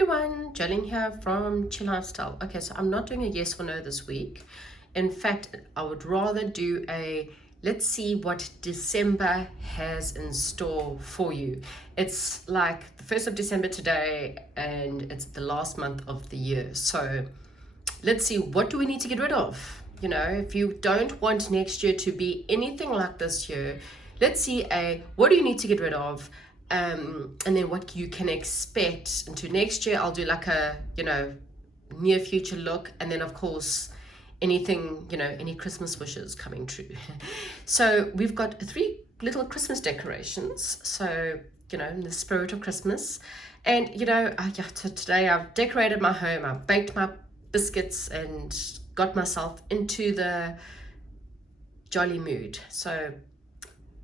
everyone, Jolene here from Chill Lifestyle. Okay, so I'm not doing a yes or no this week. In fact, I would rather do a let's see what December has in store for you. It's like the 1st of December today and it's the last month of the year. So let's see, what do we need to get rid of? You know, if you don't want next year to be anything like this year, let's see what do you need to get rid of? And then what you can expect into next year. I'll do like a, near future look. And then of course, anything, any Christmas wishes coming true. So we've got 3 little Christmas decorations. So, in the spirit of Christmas. And, so today I've decorated my home. I've baked my biscuits and got myself into the jolly mood. So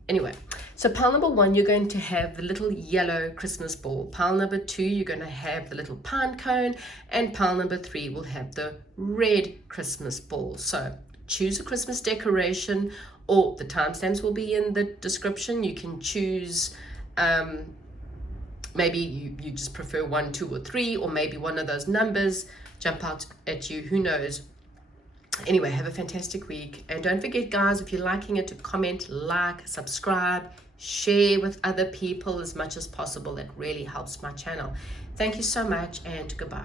anyway, so pile number 1, you're going to have the little yellow Christmas ball. Pile number 2, you're going to have the little pine cone. And pile number 3 will have the red Christmas ball. So choose a Christmas decoration, or the timestamps will be in the description. You can choose, maybe you just prefer 1, 2, or 3, or maybe one of those numbers jump out at you, who knows. Anyway, have a fantastic week. And don't forget, guys, if you're liking it, to comment, like, subscribe, share with other people as much as possible. It really helps my channel. Thank you so much, and goodbye.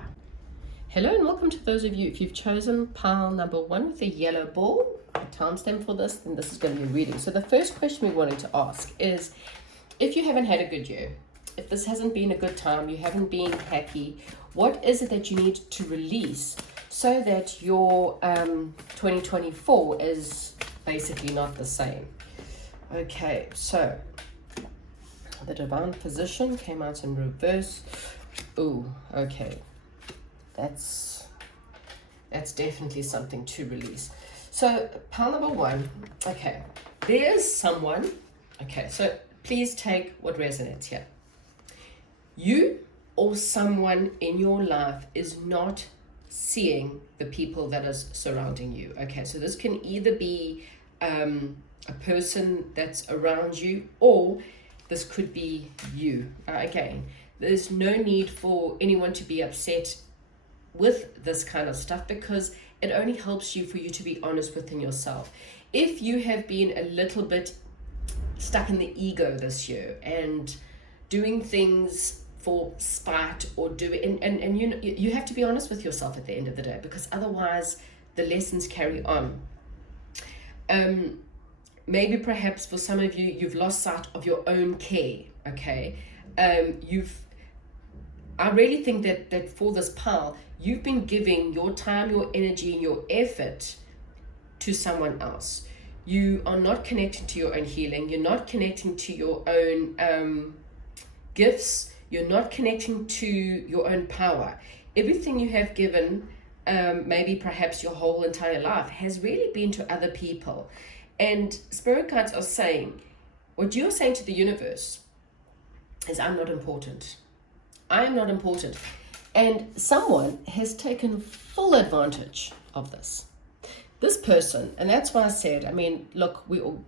Hello and welcome to those of you, if you've chosen pile number 1 with the yellow ball, the timestamp for this, then this is going to be a reading. So the first question we're wanting to ask is, if you haven't had a good year, if this hasn't been a good time, you haven't been happy, what is it that you need to release so that your 2024 is basically not the same? Okay, so the divine position came out in reverse. Oh, okay. That's definitely something to release. So pile number 1, okay, there's someone, okay, so please take what resonates here. You or someone in your life is not seeing the people that is surrounding you. Okay, so this can either be a person that's around you, or this could be you. Again, there's no need for anyone to be upset with this kind of stuff, because it only helps you for you to be honest within yourself. If you have been a little bit stuck in the ego this year and doing things for spite, or and you have to be honest with yourself at the end of the day, because otherwise the lessons carry on. Maybe perhaps for some of you, you've lost sight of your own care. Okay, I really think that for this pile, you've been giving your time, your energy, and your effort to someone else. You are not connecting to your own healing. You're not connecting to your own gifts. You're not connecting to your own power. Everything you have given, maybe perhaps your whole entire life, has really been to other people. And spirit guides are saying, what you're saying to the universe is, I'm not important. I am not important. And someone has taken full advantage of this. This person, and that's why I said, look, we all,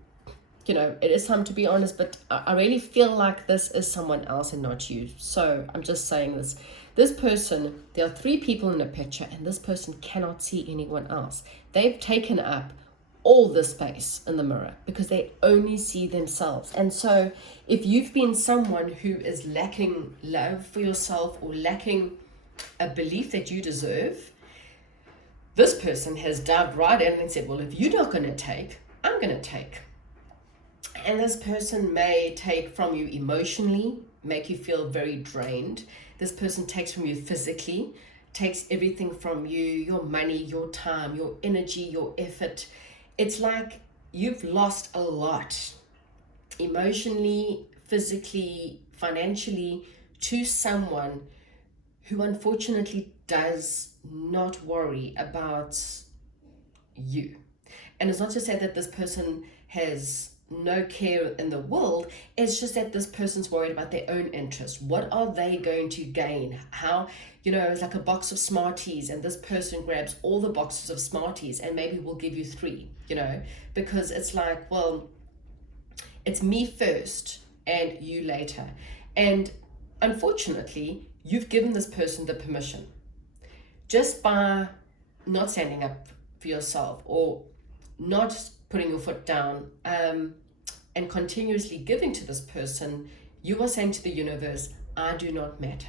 it is time to be honest, but I really feel like this is someone else and not you. So I'm just saying this. This person, there are 3 people in the picture, and this person cannot see anyone else. They've taken up all the space in the mirror because they only see themselves. And so if you've been someone who is lacking love for yourself, or lacking a belief that you deserve, this person has dived right in and said, well, if you're not going to take, I'm going to take. And this person may take from you emotionally, make you feel very drained. This person takes from you physically, takes everything from you, your money, your time, your energy, your effort. It's like you've lost a lot, emotionally, physically, financially, to someone who unfortunately does not worry about you. And it's not to say that this person has no care in the world. It's just that this person's worried about their own interest. What are they going to gain? How, it's like a box of Smarties, and this person grabs all the boxes of Smarties and maybe will give you 3, because it's like, well, it's me first and you later. And unfortunately, you've given this person the permission. Just by not standing up for yourself or not putting your foot down and continuously giving to this person, you are saying to the universe, I do not matter.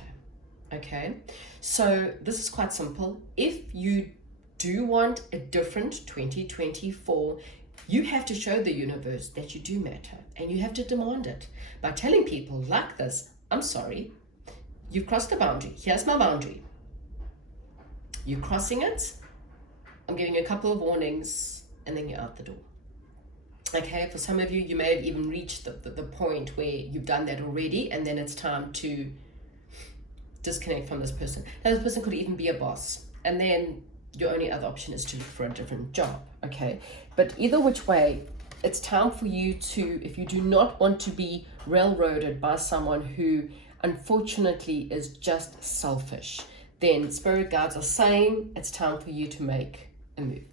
Okay, so this is quite simple. If you do want a different 2024, you have to show the universe that you do matter, and you have to demand it by telling people like this, I'm sorry, you've crossed the boundary. Here's my boundary. You're crossing it. I'm giving you a couple of warnings, and then you're out the door. Okay, for some of you, you may have even reached the point where you've done that already, and then it's time to disconnect from this person. Now, this person could even be a boss, and then your only other option is to look for a different job. Okay, but either which way, it's time for you to, if you do not want to be railroaded by someone who unfortunately is just selfish, then spirit guides are saying it's time for you to make a move.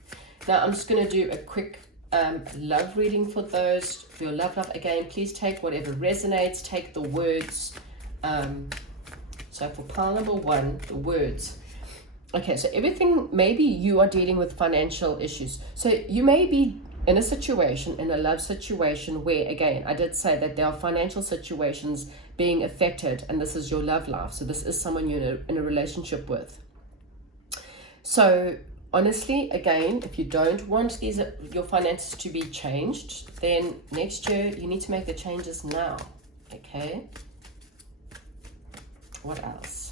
Now, I'm just going to do a quick love reading for those. For your love, again, please take whatever resonates, take the words. So for pile number 1, the words. Okay, so everything, maybe you are dealing with financial issues. So you may be in a situation, in a love situation where, again, I did say that there are financial situations being affected, and this is your love life. So this is someone you're in a relationship with. So honestly, again, if you don't want your finances to be changed, then next year you need to make the changes now. Okay. What else?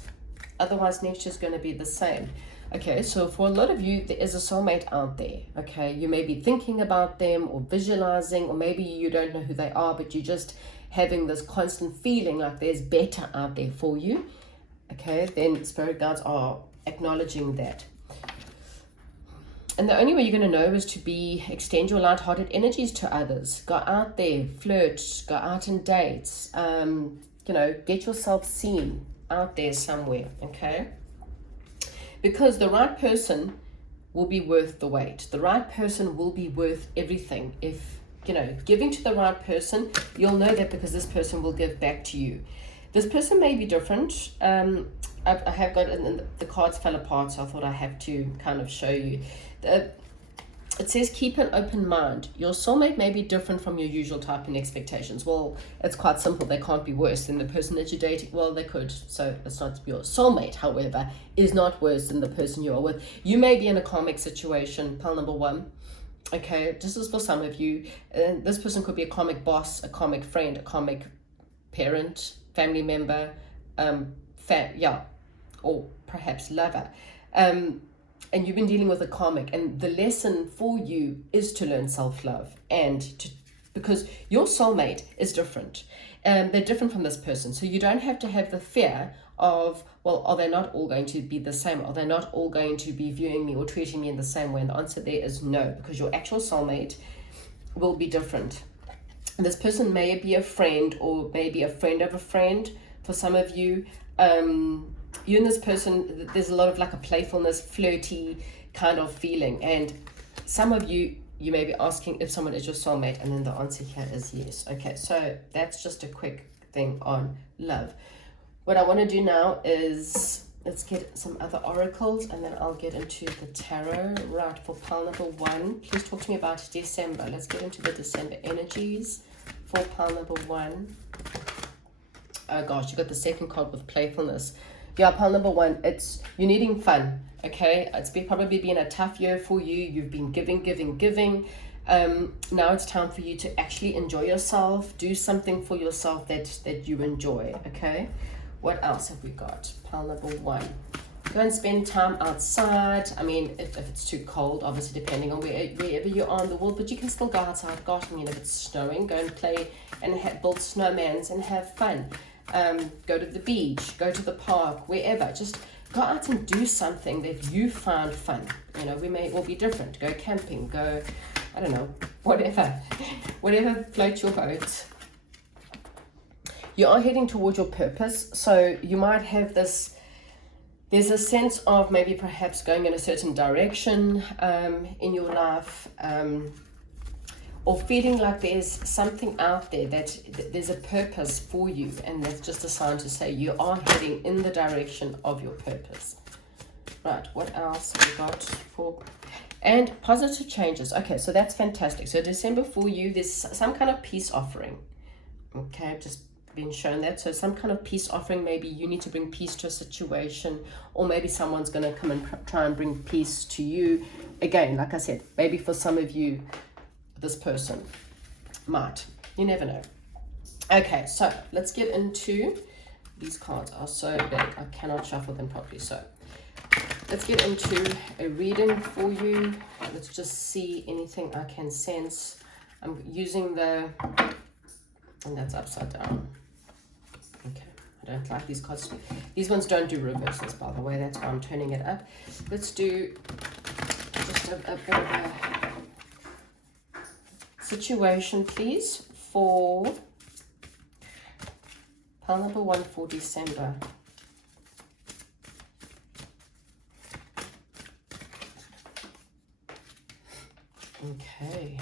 Otherwise, next year is going to be the same. Okay, so for a lot of you, there is a soulmate out there. Okay, you may be thinking about them or visualizing, or maybe you don't know who they are, but you're just having this constant feeling like there's better out there for you. Okay, then spirit guides are acknowledging that. And the only way you're going to know is to extend your light-hearted energies to others. Go out there, flirt, go out on dates, get yourself seen out there somewhere, okay? Because the right person will be worth the wait. The right person will be worth everything. If, giving to the right person, you'll know that because this person will give back to you. This person may be different. I have got, and the cards fell apart, so I thought I have to kind of show you. It says, keep an open mind. Your soulmate may be different from your usual type and expectations. Well, it's quite simple. They can't be worse than the person that you're dating. Well, they could. So it's not your soulmate, however, is not worse than the person you are with. You may be in a karmic situation, pile number 1. Okay, this is for some of you. This person could be a karmic boss, a karmic friend, a karmic parent, family member, or perhaps lover. And you've been dealing with a karmic, and the lesson for you is to learn self-love, because your soulmate is different. They're different from this person, so you don't have to have the fear of, well, are they not all going to be the same? Are they not all going to be viewing me or treating me in the same way? And the answer there is no, because your actual soulmate will be different. This person may be a friend, or maybe a friend of a friend. For some of you, you and this person, there's a lot of like a playfulness, flirty kind of feeling. And some of you may be asking if someone is your soulmate, and then the answer here is yes. Okay, so that's just a quick thing on love. What I want to do now is, let's get some other oracles, and then I'll get into the tarot. Right, for pile number 1, please talk to me about December. Let's get into the December energies for pile number 1. Oh gosh, you got the second card with playfulness. Yeah, pile number 1, you're needing fun, okay? It's probably been a tough year for you. You've been giving. Now it's time for you to actually enjoy yourself. Do something for yourself that you enjoy, okay? What else have we got? Pile number 1. Go and spend time outside. I mean, if it's too cold, obviously, depending on wherever you are in the world, but you can still go outside. Gosh, I mean, if it's snowing, go and play and build snowmans and have fun. Go to the beach, go to the park, wherever. Just go out and do something that you find fun. We may all be different. Go camping, go, I don't know, whatever floats your boat. You are heading towards your purpose, so you might have this, there's a sense of maybe perhaps going in a certain direction in your life, or feeling like there's something out there that there's a purpose for you, and that's just a sign to say you are heading in the direction of your purpose. Right, what else we got for... And positive changes. Okay, so that's fantastic. So December for you, there's some kind of peace offering. Okay, just been shown that. So some kind of peace offering. Maybe you need to bring peace to a situation, or maybe someone's going to come and try and bring peace to you. Again, like I said, maybe for some of you, this person might. You never know. Okay, so let's get into... These cards are so big, I cannot shuffle them properly. So let's get into a reading for you. Let's just see anything I can sense. I'm using the... And that's upside down. Okay, I don't like these cards. These ones don't do reversals, by the way. That's why I'm turning it up. Let's do just a bit of a situation, please, for pile number 1 for December. Okay.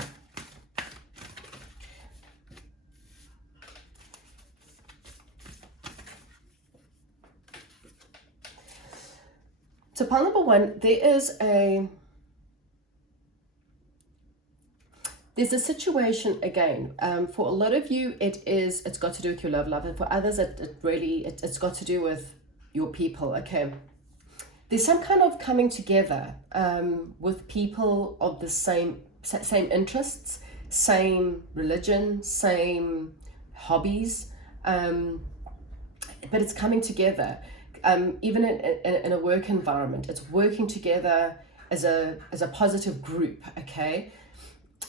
So pile number 1, there's a situation again. For a lot of you, it's got to do with your love life, and for others, it's got to do with your people. Okay, there's some kind of coming together with people of the same interests, same religion, same hobbies, but it's coming together. Even in a work environment, it's working together as a positive group. Okay,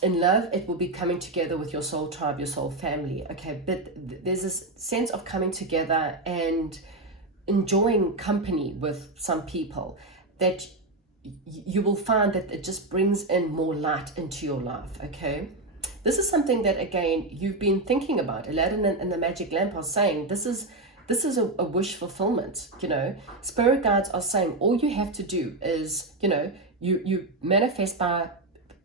in love, it will be coming together with your soul tribe, your soul family. Okay, but there's this sense of coming together and enjoying company with some people that you will find that it just brings in more light into your life. Okay, this is something that, again, you've been thinking about. Aladdin and the magic lamp are saying this is a wish fulfillment. You know, spirit guides are saying all you have to do is, you manifest by,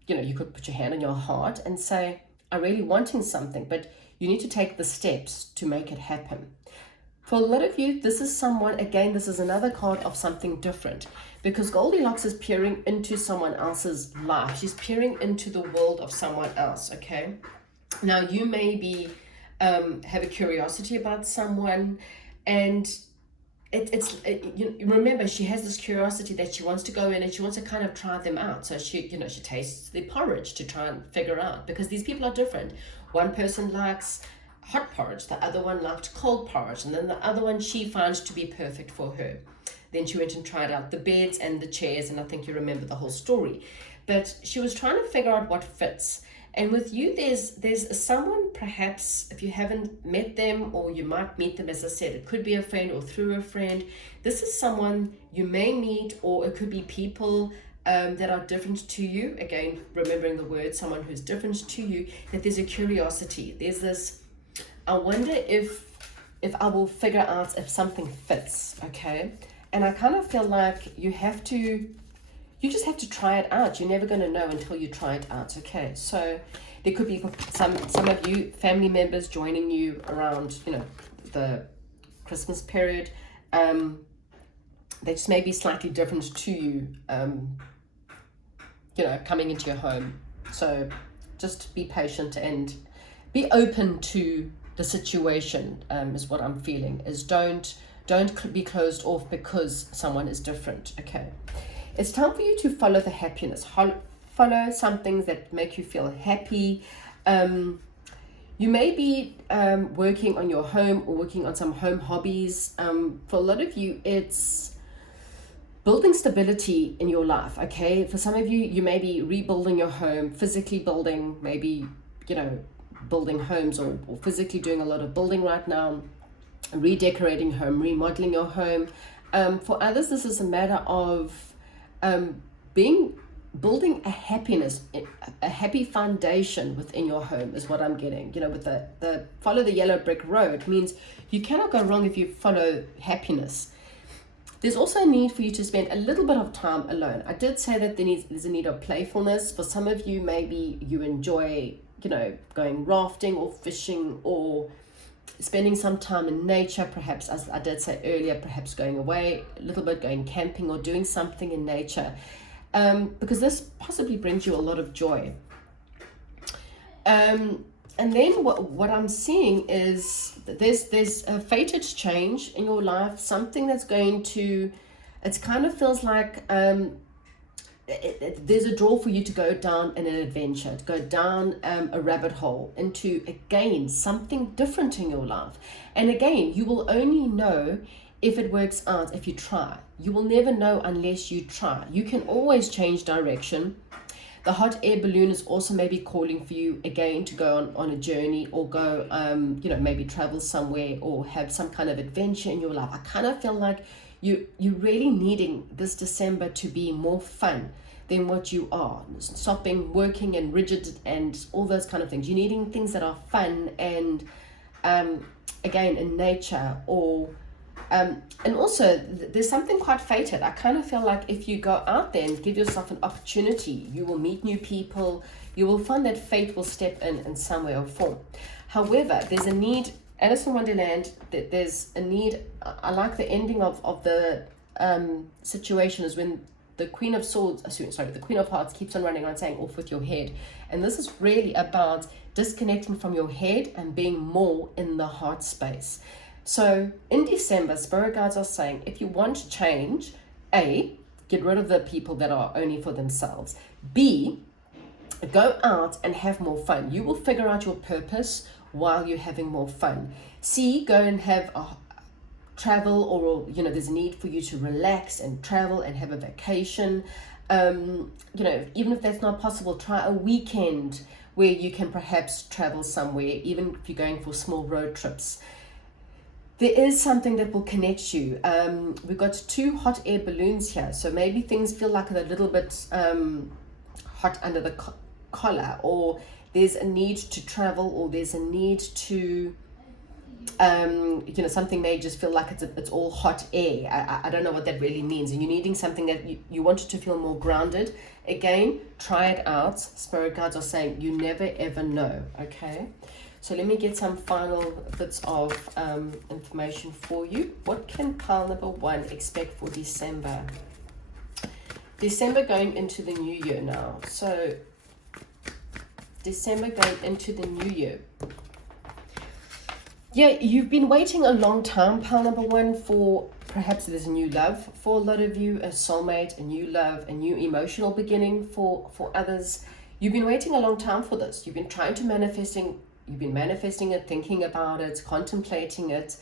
you could put your hand on your heart and say, I'm really wanting something, but you need to take the steps to make it happen. For a lot of you, this is someone, again, this is another card of something different, because Goldilocks is peering into someone else's life. She's peering into the world of someone else. Okay, now you maybe have a curiosity about someone, and remember, she has this curiosity that she wants to go in and she wants to kind of try them out. So she tastes the porridge to try and figure out, because these people are different. One person likes hot porridge, the other one liked cold porridge, and then the other one she finds to be perfect for her. Then she went and tried out the beds and the chairs, and I think you remember the whole story. But she was trying to figure out what fits. And with you, there's someone, perhaps, if you haven't met them, or you might meet them, as I said, it could be a friend or through a friend. This is someone you may meet, or it could be people that are different to you. Again, remembering the word, someone who's different to you, that there's a curiosity. There's this, I wonder if I will figure out if something fits, okay? And I kind of feel like you just have to try it out. You're never going to know until you try it out. Okay, so there could be some of you family members joining you around, the Christmas period. They just may be slightly different to you, coming into your home. So just be patient and be open to the situation, is what I'm feeling. Is don't be closed off because someone is different. Okay. It's time for you to follow the happiness. Follow some things that make you feel happy. You may be working on your home or working on some home hobbies. For a lot of you, it's building stability in your life, okay? For some of you, you may be rebuilding your home, physically building, maybe, building homes, or physically doing a lot of building right now, redecorating home, remodeling your home. For others, this is a matter of building a happy foundation within your home, is what I'm getting. With the follow the yellow brick road means you cannot go wrong if you follow happiness. There's also a need for you to spend a little bit of time alone. I did say that there's a need of playfulness. For some of you, maybe you enjoy, going rafting or fishing or spending some time in nature, perhaps, as I did say earlier, perhaps going away a little bit, going camping or doing something in nature, because this possibly brings you a lot of joy. And then what I'm seeing is that there's a fated change in your life, something that's going to, it kind of feels like there's a draw for you to go down in an adventure, to go down a rabbit hole into, again, something different in your life. And again, you will only know if it works out if you try. You will never know unless you try. You can always change direction. The hot air balloon is also maybe calling for you again to go on a journey or go, maybe travel somewhere or have some kind of adventure in your life. I kind of feel like you're really needing this December to be more fun than what you are. Stopping working and rigid and all those kind of things. You're needing things that are fun and, again, in nature or... and also there's something quite fated. I kind of feel like if you go out there and give yourself an opportunity, you will meet new people, you will find that fate will step in some way or form. However, there's a need, Alice in Wonderland, there's a need. I like the ending of the situation is when the Queen of Swords, the Queen of Hearts keeps on running around saying off with your head. And this is really about disconnecting from your head and being more in the heart space. So in December, spirit guides are saying, if you want to change, A, get rid of the people that are only for themselves. B, go out and have more fun. You will figure out your purpose while you're having more fun. C, go and have a travel, or there's a need for you to relax and travel and have a vacation. Even if that's not possible, try a weekend where you can perhaps travel somewhere, even if you're going for small road trips. There is something that will connect you. We've got 2 hot air balloons here, so maybe things feel like a little bit hot under the collar, or there's a need to travel, or there's a need to, something may just feel like it's all hot air. I don't know what that really means, and you're needing something that you want it to feel more grounded. Again, try it out. Spirit guides are saying you never ever know, okay? So let me get some final bits of information for you. What can pile number 1 expect for December? December going into the new year now. So December going into the new year. Yeah, you've been waiting a long time, pile number 1, for perhaps there's a new love for a lot of you, a soulmate, a new love, a new emotional beginning for others. You've been waiting a long time for this. You've been trying to You've been manifesting it, thinking about it, contemplating it.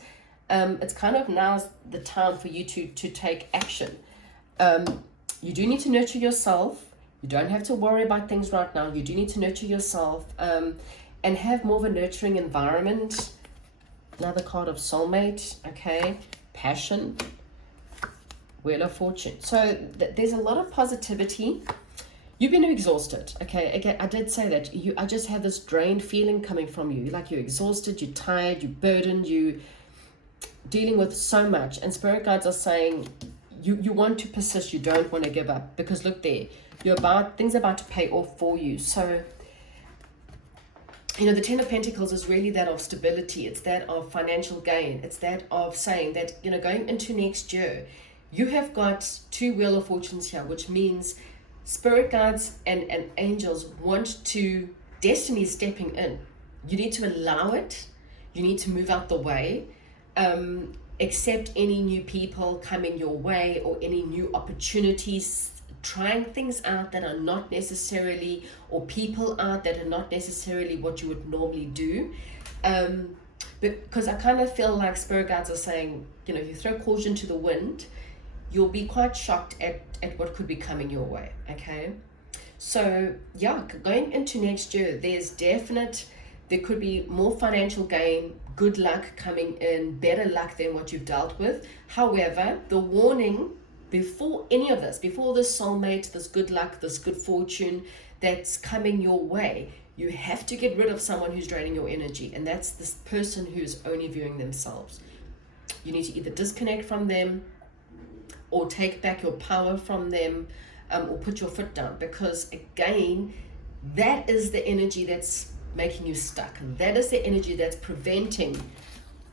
It's kind of now's the time for you to take action. You do need to nurture yourself. You don't have to worry about things right now. You do need to nurture yourself and have more of a nurturing environment. Another card of soulmate, okay? Passion, Wheel of Fortune. So there's a lot of positivity. You've been exhausted, okay? Again, I did say that. I just have this drained feeling coming from you. Like you're exhausted, you're tired, you're burdened, you're dealing with so much. And spirit guides are saying you want to persist, you don't want to give up. Because look there, things are about to pay off for you. So, the 10 of Pentacles is really that of stability. It's that of financial gain. It's that of saying that, going into next year, you have got 2 Wheel of Fortunes here, which means spirit guides and angels want to, destiny is stepping in. You need to allow it. You need to move out the way. Accept any new people coming your way or any new opportunities, trying things out that are not necessarily, or people out that are not necessarily what you would normally do. Because I kind of feel like spirit guides are saying, if you throw caution to the wind, you'll be quite shocked at what could be coming your way, okay? So, yeah, going into next year, there could be more financial gain, good luck coming in, better luck than what you've dealt with. However, the warning before any of this, before this soulmate, this good luck, this good fortune that's coming your way, you have to get rid of someone who's draining your energy, and that's this person who's only viewing themselves. You need to either disconnect from them, or take back your power from them, or put your foot down, because again, that is the energy that's making you stuck. And that is the energy that's preventing.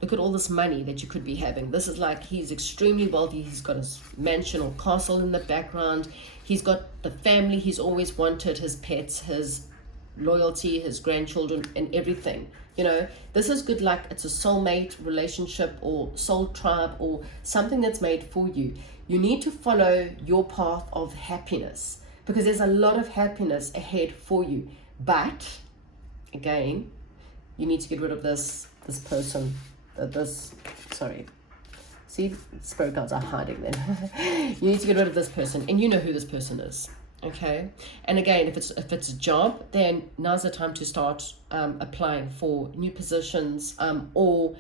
Look at all this money that you could be having. This is like, he's extremely wealthy. He's got his mansion or castle in the background. He's got the family he's always wanted, his pets, his loyalty, his grandchildren, and everything. You know, this is good luck. It's a soulmate relationship or soul tribe or something that's made for you. You need to follow your path of happiness, because there's a lot of happiness ahead for you. But again, you need to get rid of this person. See, spirit guides are hiding then. You need to get rid of this person, and you know who this person is. Okay, and again, if it's a job, then now's the time to start applying for new positions, or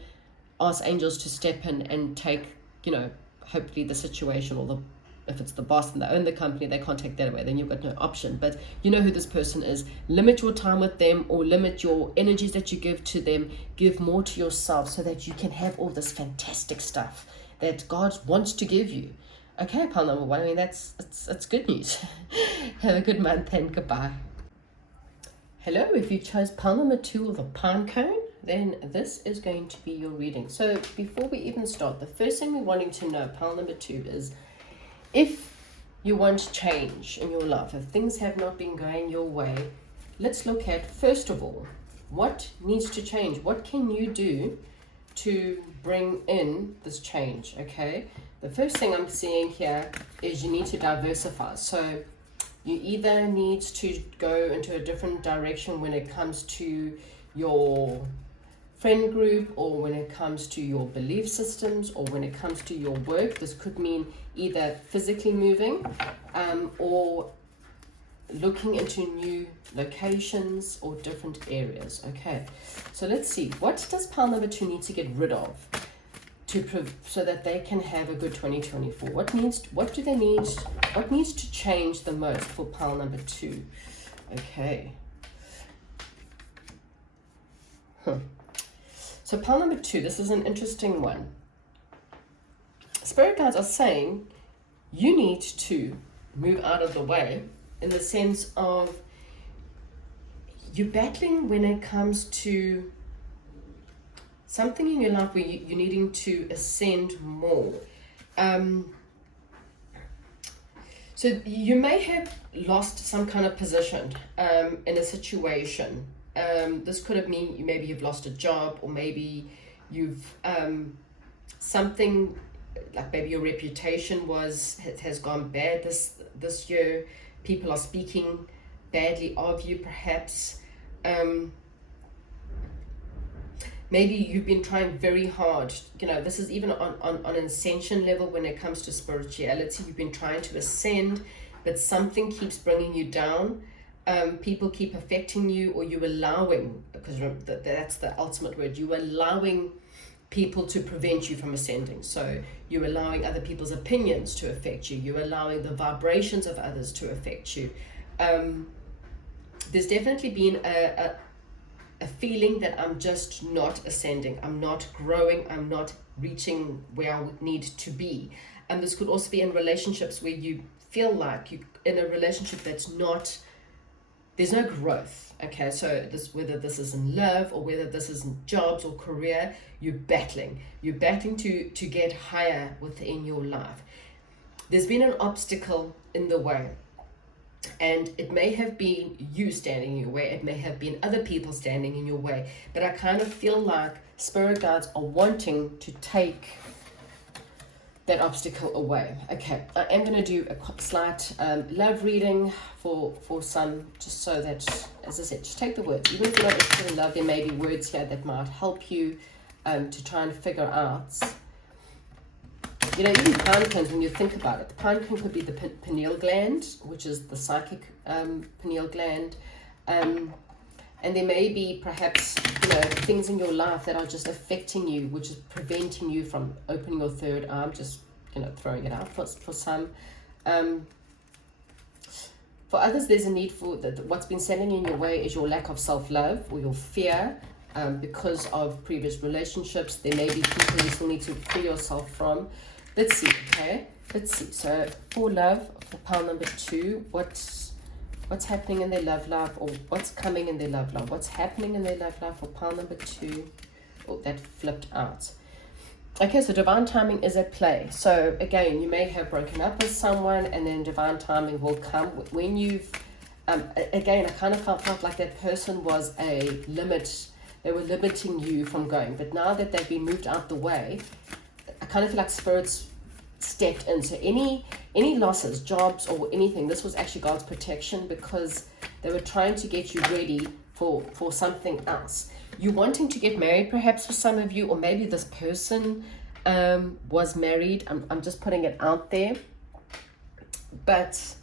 ask angels to step in and take, you know, hopefully the situation, or if it's the boss and they own the company, they can't take that away, then you've got no option. But you know who this person is. Limit your time with them, or limit your energies that you give to them. Give more to yourself so that you can have all this fantastic stuff that God wants to give you. Okay, pile number 1. I mean, it's good news. Have a good month and goodbye. Hello, if you chose pile number 2 or the pine cone, then this is going to be your reading. So before we even start, the first thing we're wanting to know, pile number 2, is if you want change in your life, if things have not been going your way, let's look at, first of all, what needs to change. What can you do to bring in this change? Okay, the first thing I'm seeing here is you need to diversify. So you either need to go into a different direction when it comes to your friend group, or when it comes to your belief systems, or when it comes to your work. This could mean either physically moving, or looking into new locations or different areas. Okay, so let's see, what does pile number 2 need to get rid of so that they can have a good 2024? What needs to change the most for pile number 2? Okay. So pile number 2, this is an interesting one. Spirit guides are saying you need to move out of the way, in the sense of you're battling when it comes to something in your life where you're needing to ascend more. So you may have lost some kind of position in a situation. This could have mean maybe you've lost a job, or maybe you've something like maybe your reputation has gone bad this year. People are speaking badly of you, perhaps. Maybe you've been trying very hard. You know, this is even on an ascension level when it comes to spirituality. You've been trying to ascend, but something keeps bringing you down. People keep affecting you, or you're allowing, because that's the ultimate word, you're allowing people to prevent you from ascending. So you're allowing other people's opinions to affect you. You're allowing the vibrations of others to affect you. There's definitely been a feeling that I'm just not ascending. I'm not growing. I'm not reaching where I would need to be. And this could also be in relationships where you feel like you're in a relationship that's not, there's no growth. Okay, so whether this is in love, or whether this is in jobs or career, you're battling to get higher within your life. There's been an obstacle in the way, and it may have been you standing in your way, it may have been other people standing in your way, but I kind of feel like spirit guides are wanting to take that obstacle away. Okay, I am going to do a slight love reading for some, just so that, as I said, just take the words. Even if you're not interested in love, there may be words here that might help you to try and figure out. You know, even pine cones, when you think about it, the pine cone could be the pineal gland, which is the psychic pineal gland. And there may be perhaps, you know, things in your life that are just affecting you, which is preventing you from opening your third eye. Just, you know, throwing it out for some. For others, there's a need for what's been standing in your way is your lack of self-love, or your fear because of previous relationships. There may be people you still need to free yourself from. Let's see, okay? Let's see. So for love, for pile number 2, what What's happening in their love life, or what's coming in their love life? What's happening in their love life for pile number 2? Oh, that flipped out. Okay, so divine timing is at play. So again, you may have broken up with someone, and then divine timing will come when you've, again, I kind of felt like that person was a limit. They were limiting you from going. But now that they've been moved out the way, I kind of feel like spirits stepped in. So any losses, jobs or anything, this was actually God's protection, because they were trying to get you ready for something else. You're wanting to get married perhaps for some of you, or maybe this person was married. I'm just putting it out there. But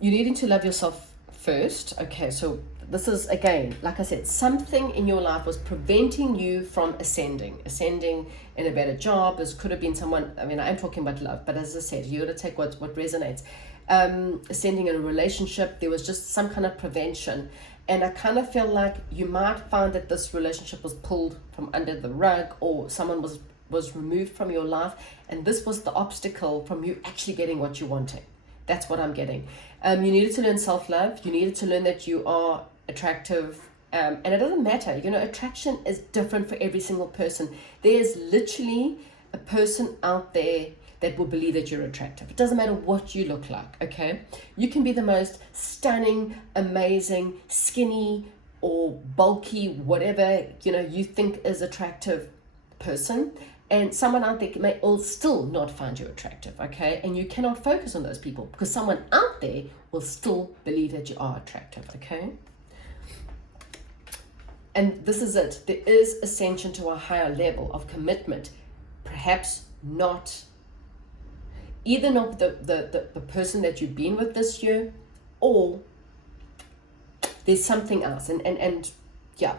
you needing to love yourself first. Okay, so this is, again, like I said, something in your life was preventing you from ascending in a better job. This could have been someone, I mean, I'm talking about love, but as I said, you got to take what resonates. Ascending in a relationship, there was just some kind of prevention. And I kind of feel like you might find that this relationship was pulled from under the rug, or someone was removed from your life, and this was the obstacle from you actually getting what you're wanting. That's what I'm getting. You needed to learn self-love. You needed to learn that you are attractive. And it doesn't matter. You know, attraction is different for every single person. There's literally a person out there that will believe that you're attractive. It doesn't matter what you look like, okay? You can be the most stunning, amazing, skinny or bulky, whatever, you know, you think is attractive person, and someone out there may still not find you attractive, okay? And you cannot focus on those people, because someone out there will still believe that you are attractive, okay? And this is it. There is ascension to a higher level of commitment. Perhaps not, either not the person that you've been with this year, or there's something else. And yeah,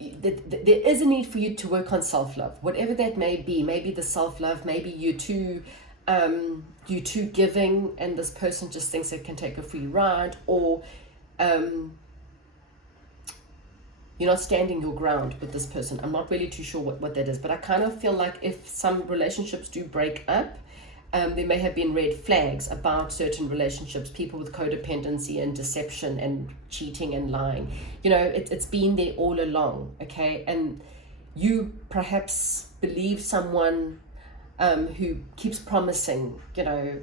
there is a need for you to work on self-love, whatever that may be. Maybe the self-love, maybe you too giving, and this person just thinks it can take a free ride, or you're not standing your ground with this person. I'm not really too sure what that is, but I kind of feel like if some relationships do break up, there may have been red flags about certain relationships, people with codependency and deception and cheating and lying. You know, it's been there all along, okay? And you perhaps believe someone who keeps promising, you know,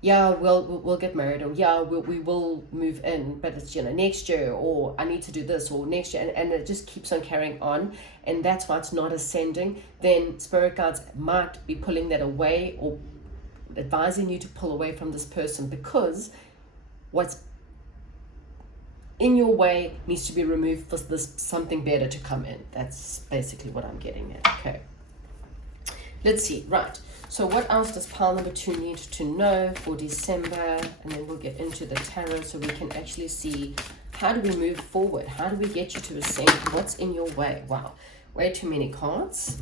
yeah, we'll get married, or yeah, we will move in, but it's, you know, next year, or I need to do this, or next year, and it just keeps on carrying on, and that's why it's not ascending. Then spirit guides might be pulling that away, or advising you to pull away from this person, because what's in your way needs to be removed for this something better to come in. That's basically what I'm getting at. Okay, let's see. Right, so what else does pile number 2 need to know for December? And then we'll get into the tarot, so we can actually see, how do we move forward? How do we get you to ascend? What's in your way? Wow, way too many cards.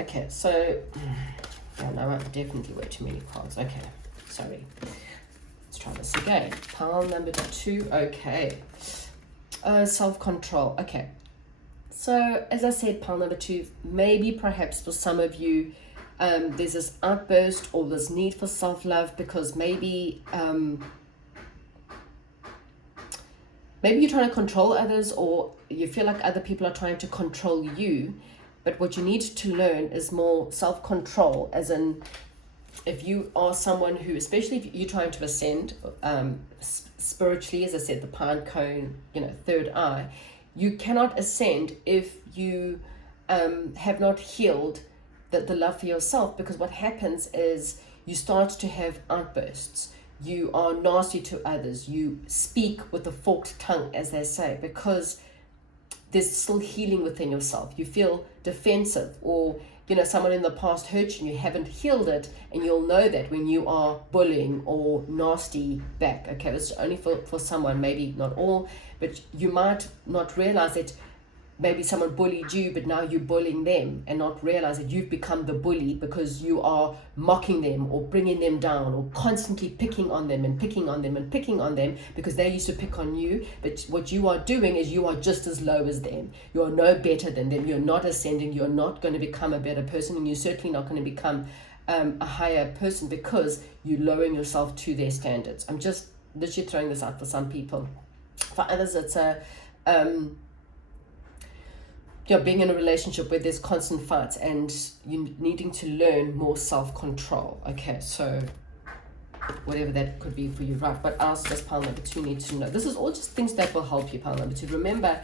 Okay, so yeah, no, definitely way too many cards. Okay, sorry. Let's try this again. Pile number 2. Okay, self-control. Okay, so as I said, pile number 2, maybe perhaps for some of you, there's this outburst or this need for self-love, because maybe you're trying to control others, or you feel like other people are trying to control you. But what you need to learn is more self-control, as in, if you are someone who, especially if you're trying to ascend spiritually, as I said, the pine cone, you know, third eye, you cannot ascend if you have not healed the love for yourself, because what happens is you start to have outbursts. You are nasty to others. You speak with a forked tongue, as they say, because there's still healing within yourself. You feel defensive, or, you know, someone in the past hurt you and you haven't healed it, and you'll know that when you are bullying or nasty back. Okay, that's only for someone, maybe not all, but you might not realize that maybe someone bullied you, but now you're bullying them, and not realize that you've become the bully because you are mocking them or bringing them down, or constantly picking on them and picking on them and picking on them, because they used to pick on you. But what you are doing is you are just as low as them. You are no better than them. You're not ascending. You're not going to become a better person, and you're certainly not going to become a higher person because you're lowering yourself to their standards. I'm just literally throwing this out for some people. For others, it's being in a relationship where there's constant fights and you needing to learn more self-control. Okay, so whatever that could be for you, right? What else does pile number 2 need to know? This is all just things that will help you, pile number 2. Remember,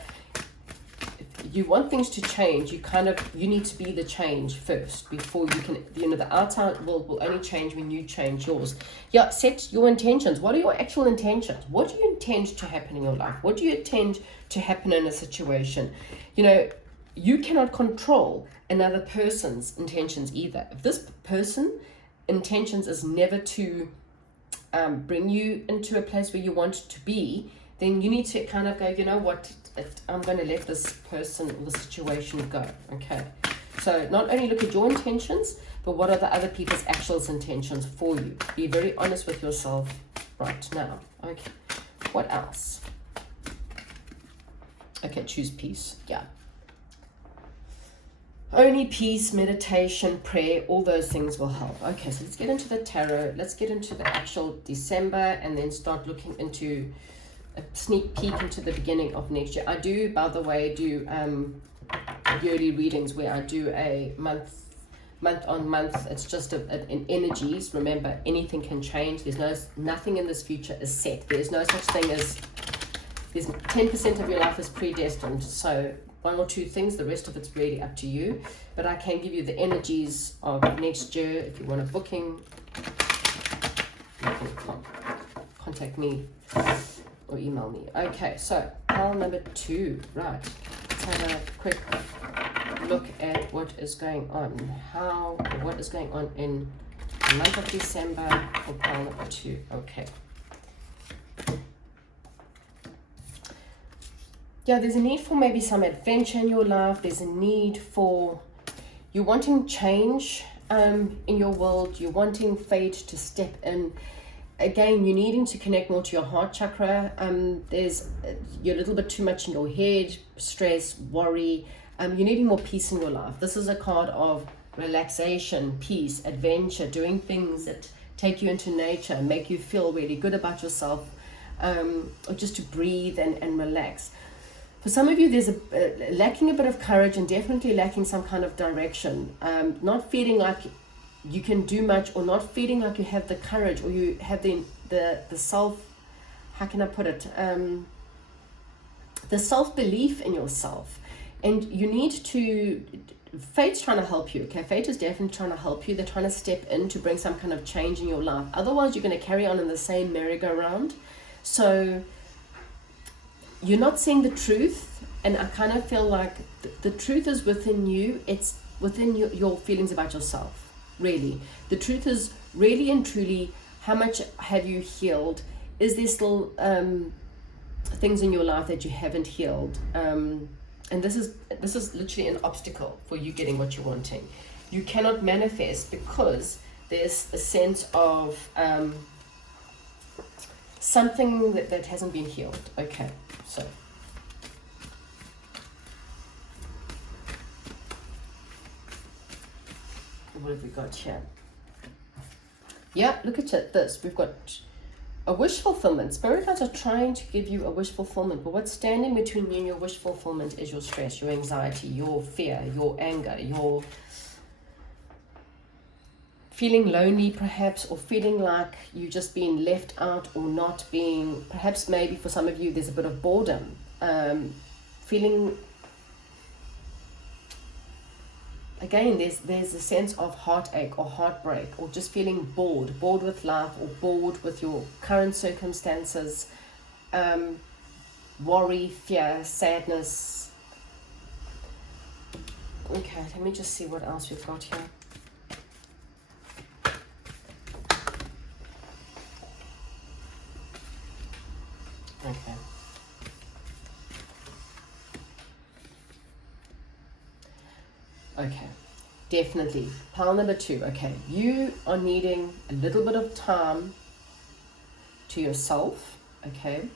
if you want things to change, you need to be the change first before you can, the outside will only change when you change yours. Yeah, set your intentions. What are your actual intentions? What do you intend to happen in your life? What do you intend to happen in a situation? You cannot control another person's intentions either. If this person intentions is never to bring you into a place where you want to be, then you need to kind of go, you know what, I'm going to let this person or the situation go. Okay, so not only look at your intentions, but what are the other people's actual intentions for you. Be very honest with yourself right now. Okay, what else? Okay, choose peace. Yeah, only peace, meditation, prayer, all those things will help. Okay, so let's get into the tarot. Let's get into the actual December and then start looking into a sneak peek into the beginning of next year. I do, by the way, yearly readings where I do a month on month. It's just in energies. Remember, anything can change. Nothing in this future is set. There's no such thing as, there's 10% of your life is predestined. So 1 or 2 things, the rest of it's really up to you. But I can give you the energies of next year. If you want a booking, you can contact me or email me. Okay, so pile number 2, right. Let's have a quick look at what is going on. What is going on in the month of December for pile number 2. Okay. Yeah, there's a need for maybe some adventure in your life. There's a need for, you're wanting change in your world. You're wanting fate to step in. Again, you're needing to connect more to your heart chakra. You're a little bit too much in your head, stress, worry. You're needing more peace in your life. This is a card of relaxation, peace, adventure, doing things that take you into nature, make you feel really good about yourself, or just to breathe and relax. For some of you, there's lacking a bit of courage and definitely lacking some kind of direction. Not feeling like you can do much, or not feeling like you have the courage, or you have the self, how can I put it? The self-belief in yourself. And you need to, fate's trying to help you, okay? Fate is definitely trying to help you. They're trying to step in to bring some kind of change in your life. Otherwise, you're going to carry on in the same merry-go-round. So you're not seeing the truth, and I kind of feel like the truth is within you. It's within your feelings about yourself, really. The truth is really and truly, how much have you healed? Is there still things in your life that you haven't healed? And this is literally an obstacle for you getting what you're wanting. You cannot manifest because there's a sense of something that hasn't been healed. Okay, so what have we got here? Yeah, look at this. We've got a wish fulfillment. Spirit guides are trying to give you a wish fulfillment, but what's standing between you and your wish fulfillment is your stress, your anxiety, your fear, your anger, your feeling lonely perhaps, or feeling like you've just been left out, or not being, perhaps maybe for some of you there's a bit of boredom, feeling, again, there's a sense of heartache or heartbreak, or just feeling bored with life, or bored with your current circumstances, worry, fear, sadness. Okay, let me just see what else we've got here. Okay. Okay, definitely. Pile number 2, okay. You are needing a little bit of time to yourself, okay.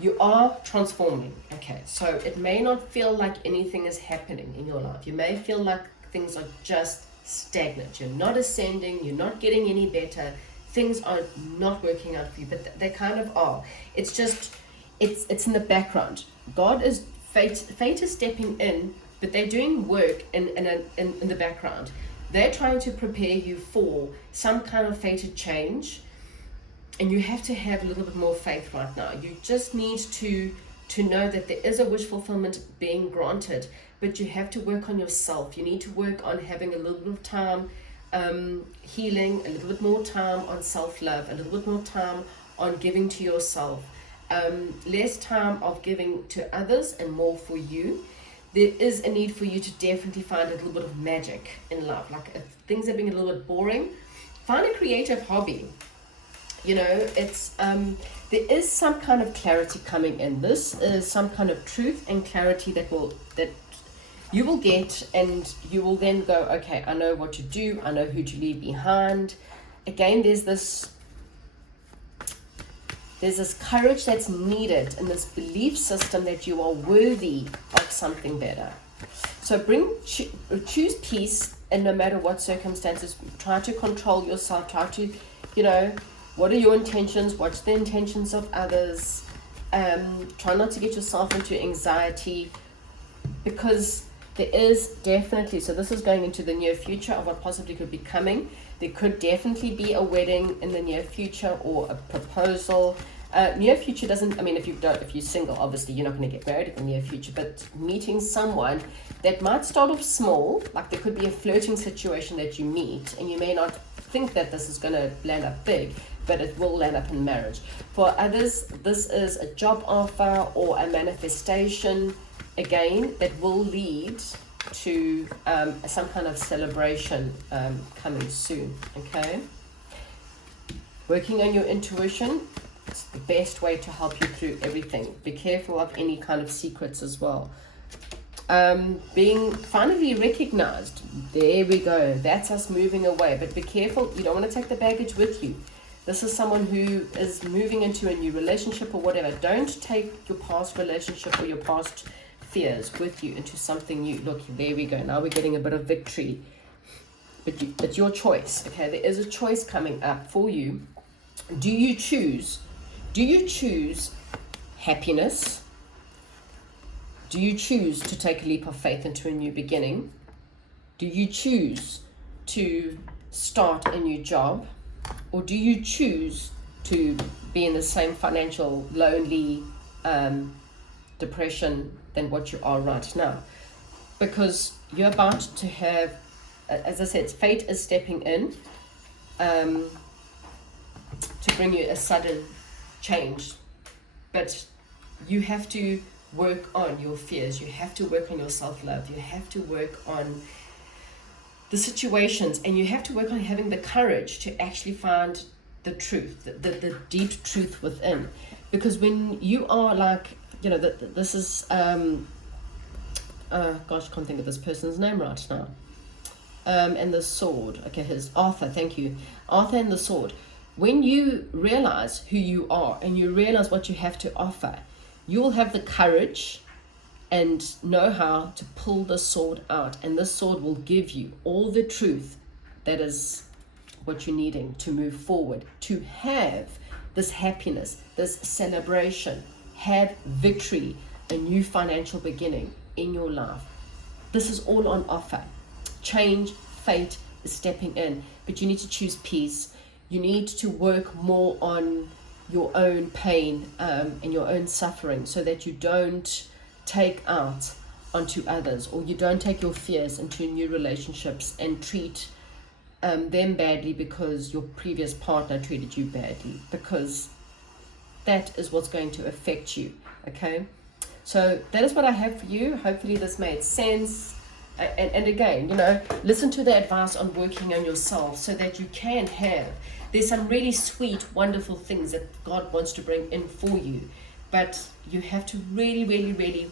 You are transforming, okay. So it may not feel like anything is happening in your life. You may feel like things are just stagnant. You're not ascending. You're not getting any better. Things are not working out for you, but they kind of are. It's just, it's in the background. Fate is stepping in, but they're doing work in the background. They're trying to prepare you for some kind of fated change, and you have to have a little bit more faith right now. You just need to know that there is a wish fulfillment being granted, but you have to work on yourself. You need to work on having a little bit of time healing, a little bit more time on self-love, a little bit more time on giving to yourself, less time of giving to others and more for you. There is a need for you to definitely find a little bit of magic in love. Like if things are being a little bit boring, find a creative hobby. You know, it's there is some kind of clarity coming in. This is some kind of truth and clarity that you will get, and you will then go, okay, I know what to do, I know who to leave behind. Again, there's this courage that's needed in this belief system that you are worthy of something better. So choose peace, and no matter what circumstances, try to control yourself, try to, what are your intentions, what's the intentions of others, try not to get yourself into anxiety, because there is definitely, so this is going into the near future of what possibly could be coming. There could definitely be a wedding in the near future, or a proposal. Near future doesn't, if you're single, obviously you're not going to get married in the near future, but meeting someone that might start off small, like there could be a flirting situation that you meet, and you may not think that this is going to land up big, but it will land up in marriage. For others, this is a job offer or a manifestation, again, that will lead to some kind of celebration coming soon. Okay, working on your intuition, it's the best way to help you through everything. Be careful of any kind of secrets as well. Being finally recognized, there we go, that's us moving away. But be careful, you don't want to take the baggage with you. This is someone who is moving into a new relationship or whatever. Don't take your past relationship or your past fears with you into something new. Look, there we go. Now we're getting a bit of victory. But it's your choice. Okay, there is a choice coming up for you. Do you choose happiness? Do you choose to take a leap of faith into a new beginning? Do you choose to start a new job? Or do you choose to be in the same financial, lonely depression than what you are right now? Because you're about to have, as I said, fate is stepping in to bring you a sudden change. But you have to work on your fears. You have to work on your self-love. You have to work on the situations, and you have to work on having the courage to actually find the truth, the deep truth within. Because when you are like, this is gosh, I can't think of this person's name right now, and the sword, okay, Arthur, thank you, Arthur and the sword. When you realize who you are and you realize what you have to offer, you will have the courage and know how to pull the sword out, and this sword will give you all the truth that is what you're needing to move forward, to have this happiness, this celebration, have victory, a new financial beginning in your life. This is all on offer. Change, fate is stepping in, but you need to choose peace. You need to work more on your own pain and your own suffering, so that you don't take out onto others, or you don't take your fears into new relationships and treat them badly because your previous partner treated you badly, because that is what's going to affect you. Okay, so that is what I have for you. Hopefully this made sense, and again, listen to the advice on working on yourself, so that you can have, there's some really sweet, wonderful things that God wants to bring in for you, but you have to really, really, really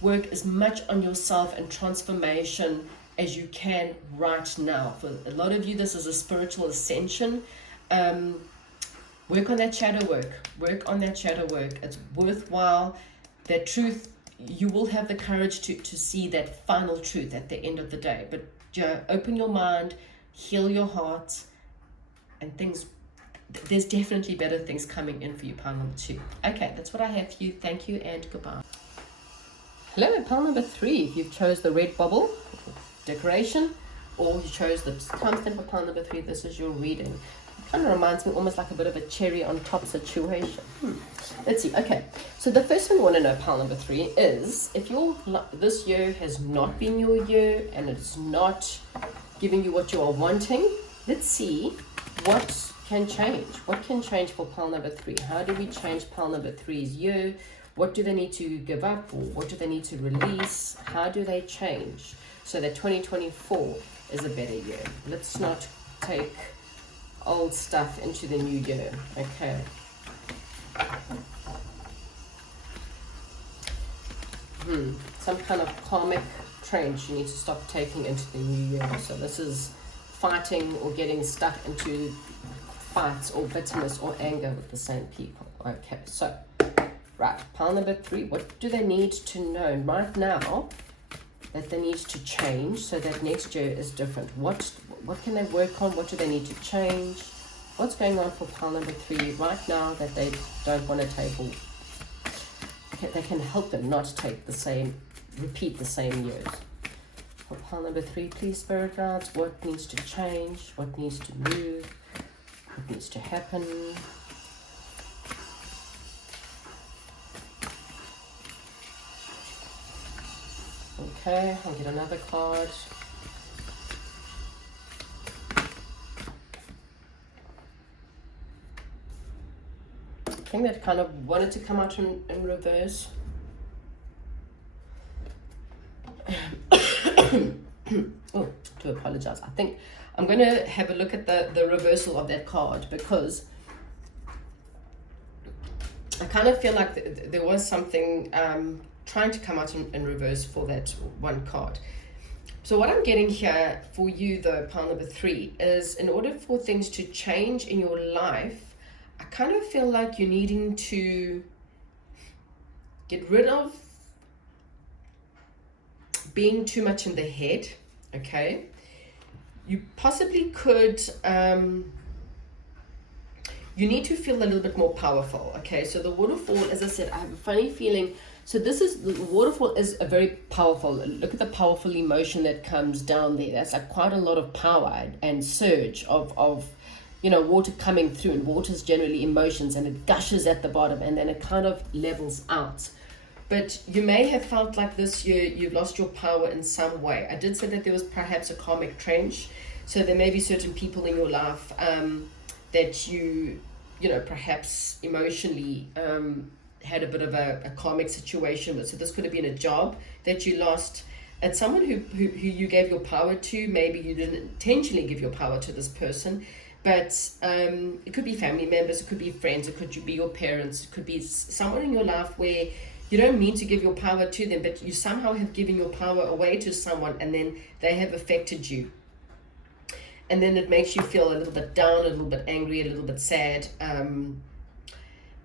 work as much on yourself and transformation as you can right now. For a lot of you, this is a spiritual ascension. Work on that shadow work. Work on that shadow work. It's worthwhile. That truth, you will have the courage to see that final truth at the end of the day. But open your mind, heal your heart, and there's definitely better things coming in for you, pile number 2. Okay, that's what I have for you. Thank you and goodbye. Hello, pile number 3. If you've chose the red bubble decoration, or you chose the timestamp for pile number 3, this is your reading. It kind of reminds me almost like a bit of a cherry on top situation. Let's see. Okay, so the first thing you want to know, pile number 3, is if this year has not been your year and it's not giving you what you are wanting, let's see what can change. What can change for pile number 3? How do we change pile number 3's year? What do they need to give up, or what do they need to release? How do they change so that 2024 is a better year? Let's not take old stuff into the new year. Okay. Some kind of karmic trench you need to stop taking into the new year. So this is fighting or getting stuck into fights or bitterness or anger with the same people. Okay, so right, pile number 3, what do they need to know right now that they need to change so that next year is different? What can they work on? What do they need to change? What's going on for pile number 3 right now that they don't want to take, or they can help them not take repeat the same years? For pile number 3, please, spirit guides, what needs to change? What needs to move? What needs to happen? Okay, I'll get another card. I think that kind of wanted to come out in reverse. Oh, to apologize. I think I'm going to have a look at the reversal of that card, because I kind of feel like there was something trying to come out in reverse for that one card. So what I'm getting here for you, though, pile number 3, is in order for things to change in your life, I kind of feel like you're needing to get rid of being too much in the head. Okay, you possibly could you need to feel a little bit more powerful. Okay, so the waterfall, as I said, I have a funny feeling. So the waterfall is a very powerful, look at the powerful emotion that comes down there. That's like quite a lot of power and surge of water coming through, and water is generally emotions, and it gushes at the bottom and then it kind of levels out. But you may have felt like this year you've lost your power in some way. I did say that there was perhaps a karmic trench. So there may be certain people in your life that you perhaps emotionally had a bit of a karmic situation with. So this could have been a job that you lost. It's someone who you gave your power to. Maybe you didn't intentionally give your power to this person. But it could be family members, it could be friends, it could be your parents, it could be someone in your life where you don't mean to give your power to them, but you somehow have given your power away to someone, and then they have affected you. And then it makes you feel a little bit down, a little bit angry, a little bit sad.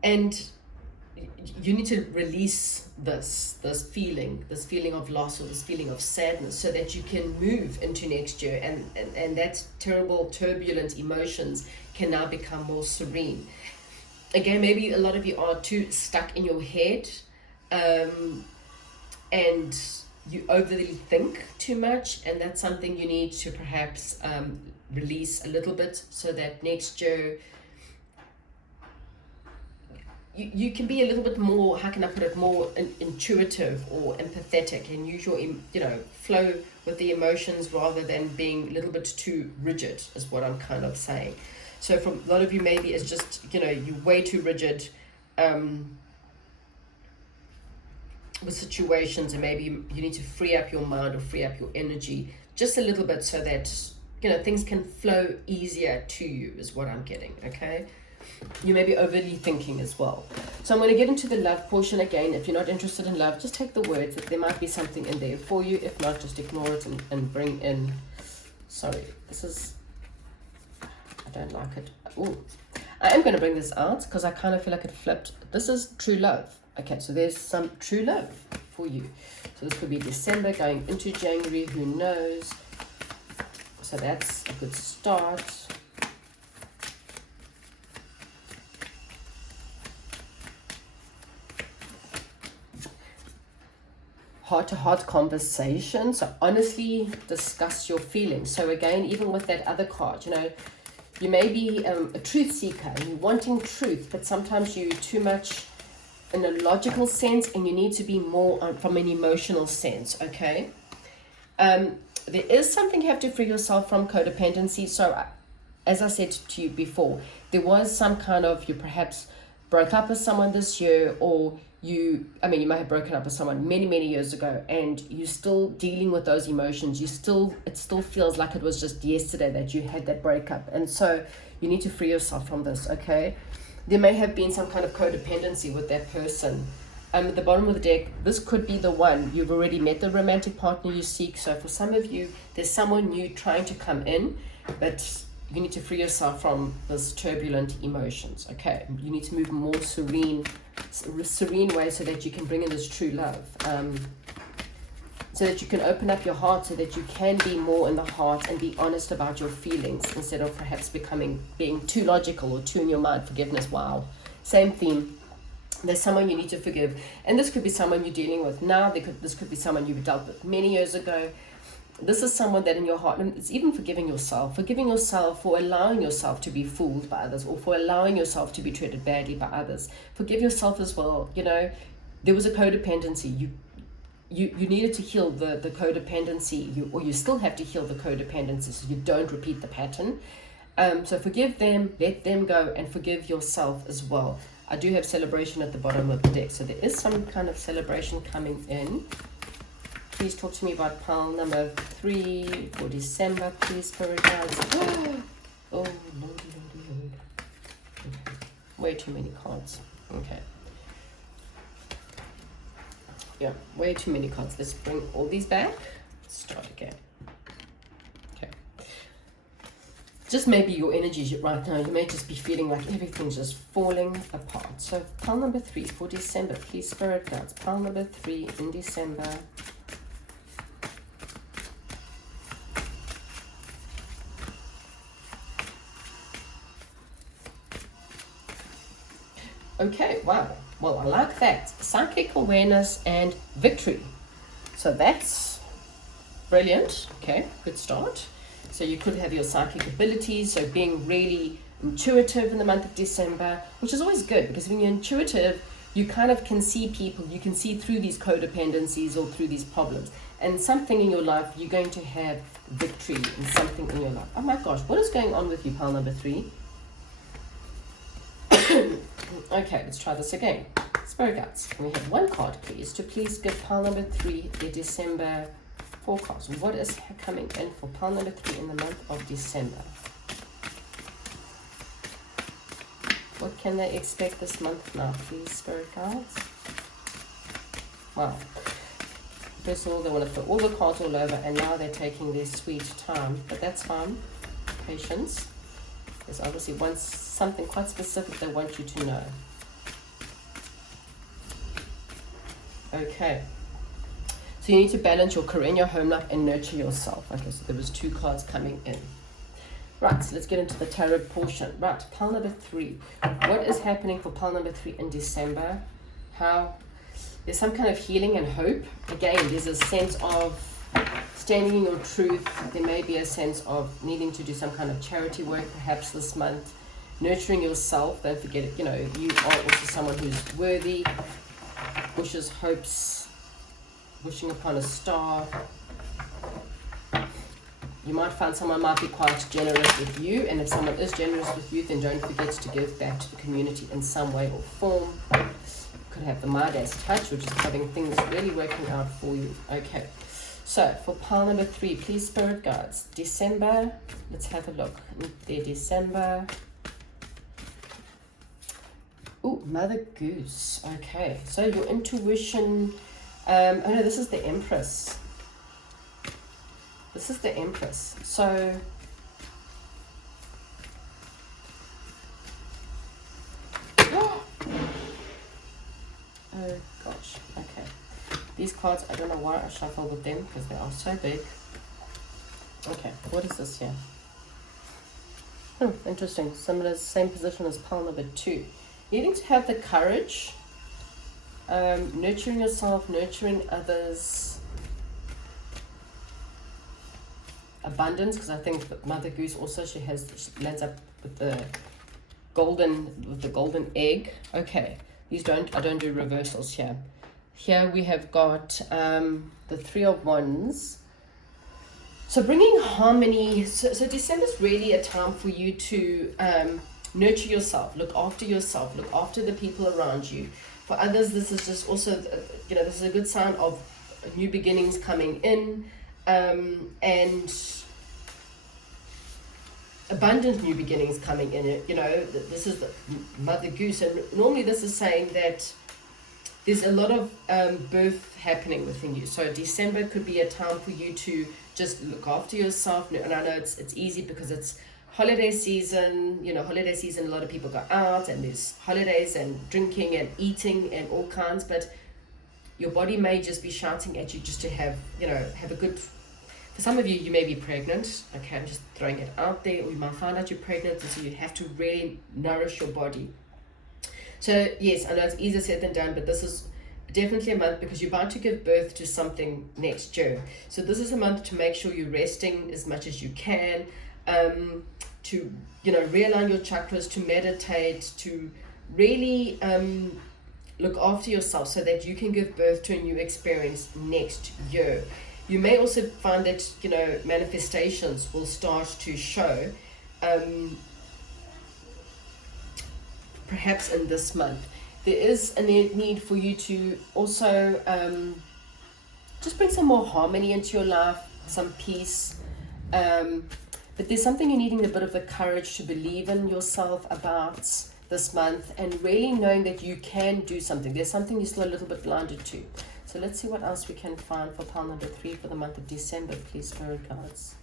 And you need to release this feeling of loss, or this feeling of sadness, so that you can move into next year, and that terrible turbulent emotions can now become more serene. Again, maybe a lot of you are too stuck in your head, and you overly think too much, and that's something you need to perhaps release a little bit, so that next year you can be a little bit more, how can I put it, more intuitive or empathetic, and use your flow with the emotions rather than being a little bit too rigid, is what I'm kind of saying. So from a lot of you, maybe it's just you're way too rigid with situations, and maybe you need to free up your mind or free up your energy just a little bit, so that things can flow easier to you, is what I'm getting. Okay, you may be overly thinking as well. So I'm going to get into the love portion again. If you're not interested in love, just take the words, that there might be something in there for you. If not, just ignore it and bring in, sorry, this is, I don't like it. Ooh, I am going to bring this out because I kind of feel like it flipped. This is true love. Okay, so there's some true love for you. So this could be December going into January, who knows. So that's a good start. Heart-to-heart conversation. So honestly discuss your feelings. So again, even with that other card, you know, you may be a truth seeker and you're wanting truth, but sometimes you're too much in a logical sense and you need to be more from an emotional sense, okay? There is something you have to free yourself from, codependency. So as I said to you before, there was some kind of, you perhaps broke up with someone this year, or you might have broken up with someone many years ago, and you're still dealing with those emotions. It still feels like it was just yesterday that you had that breakup, and so you need to free yourself from this, okay? There may have been some kind of codependency with that person. At the bottom of the deck, this could be the one. You've already met the romantic partner you seek. So for some of you, there's someone new trying to come in, but you need to free yourself from this turbulent emotions, okay? You need to move more serene way so that you can bring in this true love, so that you can open up your heart, so that you can be more in the heart and be honest about your feelings instead of perhaps being too logical or too in your mind. Forgiveness, wow, same theme. There's someone you need to forgive, and this could be someone you're dealing with now. This could be someone you've dealt with many years ago. This is someone that in your heart, and it's even forgiving yourself for allowing yourself to be fooled by others, or for allowing yourself to be treated badly by others. Forgive yourself as well. You know, there was a codependency. You needed to heal the codependency, you still have to heal the codependency so you don't repeat the pattern. So forgive them, let them go, and forgive yourself as well. I do have celebration at the bottom of the deck, so there is some kind of celebration coming in. Please talk to me about pile number 3 for December, please, Spirit Guides. Oh, lordy. Okay. Way too many cards. Okay. Yeah, way too many cards. Let's bring all these back. Start again. Okay. Just maybe your energy right now, you may just be feeling like everything's just falling apart. So pile number 3 for December, please, Spirit Guides. Pile number 3 in December. Okay, wow. Well, I like that. Psychic awareness and victory. So that's brilliant. Okay, good start. So you could have your psychic abilities, so being really intuitive in the month of December, which is always good, because when you're intuitive, you kind of can see people, you can see through these codependencies or through these problems. And something in your life, you're going to have victory in something in your life. Oh my gosh, what is going on with you, pile number 3? Okay, let's try this again. Spirit Guides, can we have one card, please, to please give pile number 3 the December forecast? What is coming in for pile number 3 in the month of December? What can they expect this month now, please, Spirit Guides? Wow. First of all, they want to put all the cards all over, and now they're taking their sweet time, but that's fine. Patience. There's obviously something quite specific they want you to know. Okay. So you need to balance your career and your home life and nurture yourself. Okay, so there was 2 cards coming in. Right, so let's get into the tarot portion. Right, pile number 3. What is happening for pile number 3 in December? There's some kind of healing and hope. Again, there's a sense of standing in your truth. There may be a sense of needing to do some kind of charity work perhaps this month. Nurturing yourself. Don't forget it. You know, you are also someone who's worthy. Wishes, hopes, wishing upon a star. You might find someone might be quite generous with you, and if someone is generous with you, then don't forget to give back to the community in some way or form. Could have the Midas touch, which is having things really working out for you. Okay, so for pile number 3, please, Spirit Guides, December. Let's have a look. There, December. Oh, Mother Goose. Okay, so your intuition. Oh no, this is the Empress. This is the Empress. So oh gosh, okay. These cards, I don't know why I shuffle with them because they are so big. Okay, what is this here? Interesting. Similar, same position as pile number 2. Needing to have the courage, nurturing yourself, nurturing others, abundance, because I think that Mother Goose also, she lands up with the golden egg. Okay, I don't do reversals here. Here we have got the 3 of Wands. So bringing harmony. So December is really a time for you to nurture yourself, look after the people around you. For others, this is just also, this is a good sign of new beginnings coming in, and abundant new beginnings coming in. This is the Mother Goose, and normally this is saying that there's a lot of birth happening within you. So December could be a time for you to just look after yourself. And I know it's easy because it's holiday season. Holiday season, a lot of people go out and there's holidays and drinking and eating and all kinds, but your body may just be shouting at you just to have a good. For some of you, you may be pregnant. Okay, I'm just throwing it out there. Or you might find out you're pregnant, and so you have to really nourish your body. So yes, I know it's easier said than done, but this is definitely a month because you're about to give birth to something next year. So this is a month to make sure you're resting as much as you can, to realign your chakras, to meditate, to really look after yourself so that you can give birth to a new experience next year. You may also find that manifestations will start to show, perhaps in this month. There is a need for you to also just bring some more harmony into your life, some peace. But there's something you're needing a bit of the courage to believe in yourself about this month, and really knowing that you can do something. There's something you're still a little bit blinded to. So let's see what else we can find for pile number 3 for the month of December, please, Spirit Guides.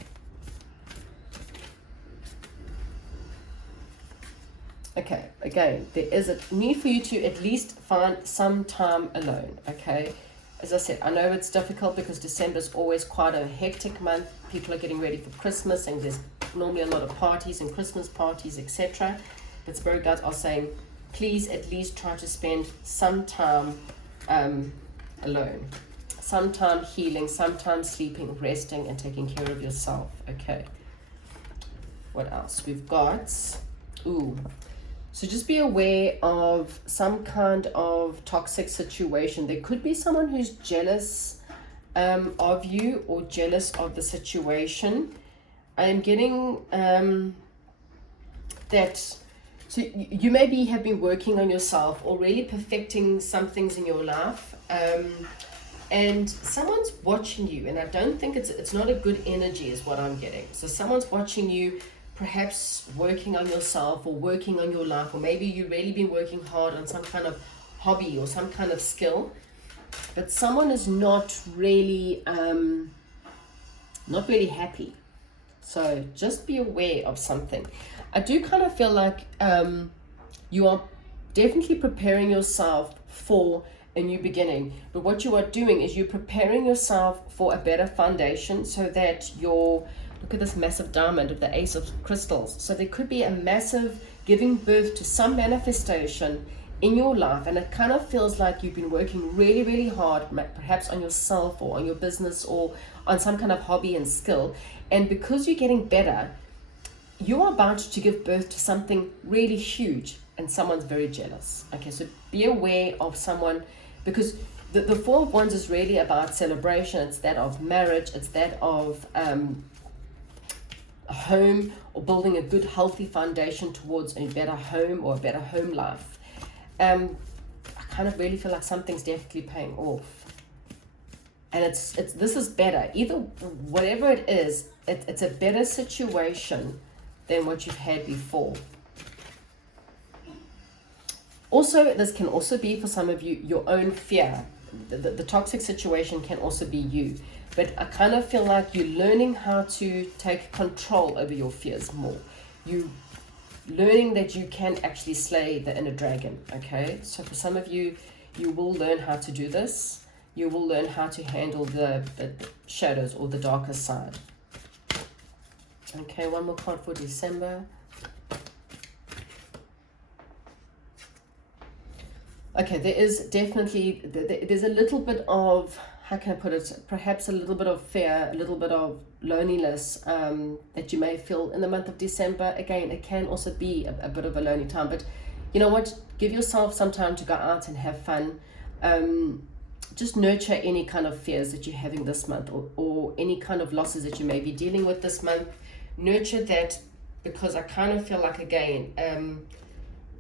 Okay, again, there is a need for you to at least find some time alone, okay? As I said, I know it's difficult because December is always quite a hectic month. People are getting ready for Christmas, and there's normally a lot of parties and Christmas parties, etc. But Spirit Guides are saying, please at least try to spend some time alone. Some time healing, some time sleeping, resting, and taking care of yourself, okay? What else? We've got, so just be aware of some kind of toxic situation. There could be someone who's jealous of you or jealous of the situation. I'm getting that, so you maybe have been working on yourself or really perfecting some things in your life, and someone's watching you, and I don't think it's not a good energy is what I'm getting. So someone's watching you, perhaps working on yourself or working on your life, or maybe you've really been working hard on some kind of hobby or some kind of skill, but someone is not really happy. So just be aware of something. I do kind of feel like you are definitely preparing yourself for a new beginning, but what you are doing is you're preparing yourself for a better foundation so that look at this massive diamond of the Ace of Crystals. So there could be a massive giving birth to some manifestation in your life, and it kind of feels like you've been working really, really hard, perhaps on yourself or on your business or on some kind of hobby and skill. And because you're getting better, you are about to give birth to something really huge, and someone's very jealous. Okay, so be aware of someone, because the 4 of Wands is really about celebration. It's that of marriage. It's that of a home, or building a good healthy foundation towards a better home or a better home life. I kind of really feel like something's definitely paying off, and it's this is better. Either whatever it is, it's a better situation than what you've had before. Also, this can also be for some of you your own fear. The toxic situation can also be you. But I kind of feel like you're learning how to take control over your fears more. You learning that you can actually slay the inner dragon, okay? So for some of you, you will learn how to do this. You will learn how to handle the shadows or the darker side. Okay, one more card for December. Okay, there is definitely, there's a little bit of, how can I put it, perhaps a little bit of fear, a little bit of loneliness that you may feel in the month of December. Again, it can also be a bit of a lonely time, but you know what, give yourself some time to go out and have fun. Just nurture any kind of fears that you're having this month, or any kind of losses that you may be dealing with this month. Nurture that, because I kind of feel like, again,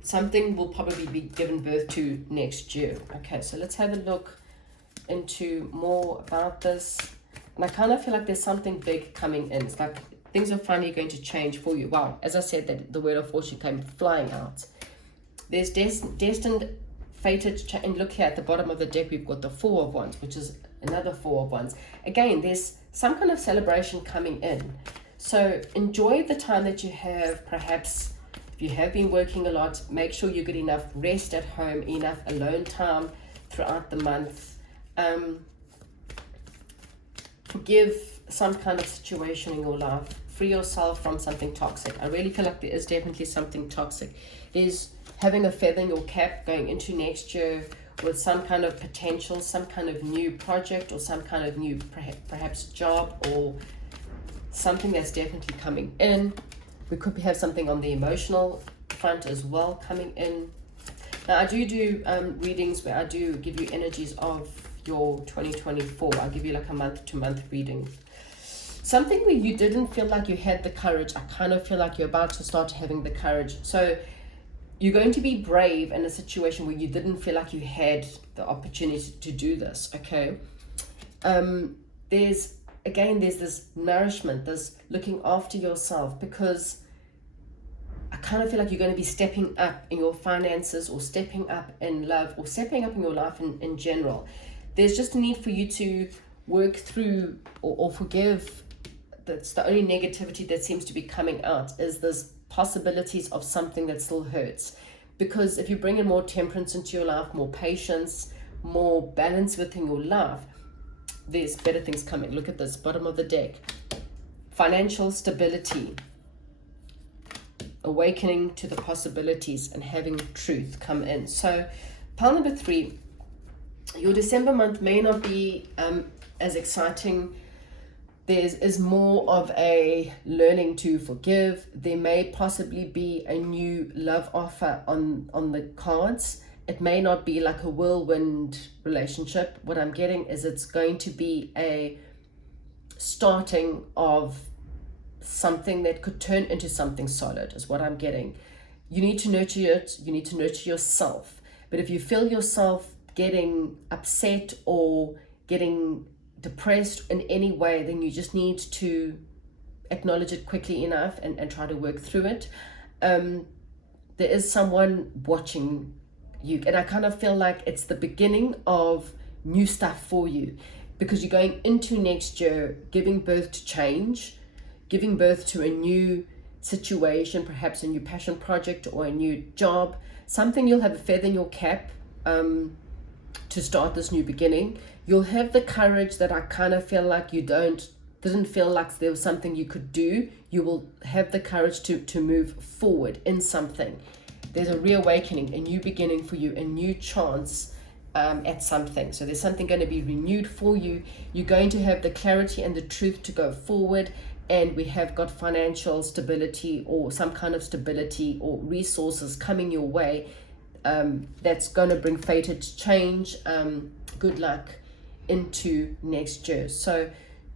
something will probably be given birth to next year. Okay, so let's have a look into more about this. And I kind of feel like there's something big coming in. It's like things are finally going to change for you. Wow, as I said, that the word of fortune came flying out. There's destined, fated, and look here at the bottom of the deck, we've got the Four of Wands, which is another Four of Wands. Again, there's some kind of celebration coming in. So enjoy the time that you have. Perhaps if you have been working a lot, make sure you get enough rest at home, enough alone time throughout the month. Forgive some kind of situation in your life. Free yourself from something toxic. I really feel like there is definitely something toxic. There's having a feather in your cap going into next year with some kind of potential, some kind of new project, or some kind of new perhaps job, or something that's definitely coming in. We could have something on the emotional front as well coming in. Now, I do readings where I do give you energies of your 2024. I'll give you like a month-to-month reading. Something where you didn't feel like you had the courage, I kind of feel like you're about to start having the courage. So you're going to be brave in a situation where you didn't feel like you had the opportunity to do this, okay? There's this nourishment, this looking after yourself, because I kind of feel like you're going to be stepping up in your finances, or stepping up in love, or stepping up in your life in general. There's just a need for you to work through or forgive. That's the only negativity that seems to be coming out, is this possibilities of something that still hurts. Because if you bring in more temperance into your life, more patience, more balance within your life, there's better things coming. Look at this, bottom of the deck. Financial stability, awakening to the possibilities, and having truth come in. So pile number 3, your December month may not be as exciting. Is more of a learning to forgive. There may possibly be a new love offer on the cards. It may not be like a whirlwind relationship. What I'm getting is it's going to be a starting of something that could turn into something solid, is what I'm getting. You need to nurture it. You need to nurture yourself. But if you feel yourself getting upset or getting depressed in any way, then you just need to acknowledge it quickly enough and try to work through it. There is someone watching you, and I kind of feel like it's the beginning of new stuff for you, because you're going into next year giving birth to change, giving birth to a new situation, perhaps a new passion project or a new job, something. You'll have a feather in your cap to start this new beginning. You'll have the courage that I kind of feel like you didn't feel like there was something you could do. You will have the courage to move forward in something. There's a reawakening, a new beginning for you, a new chance at something. So there's something going to be renewed for you. You're going to have the clarity and the truth to go forward. And we have got financial stability, or some kind of stability or resources coming your way. That's going to bring fated change, good luck into next year. So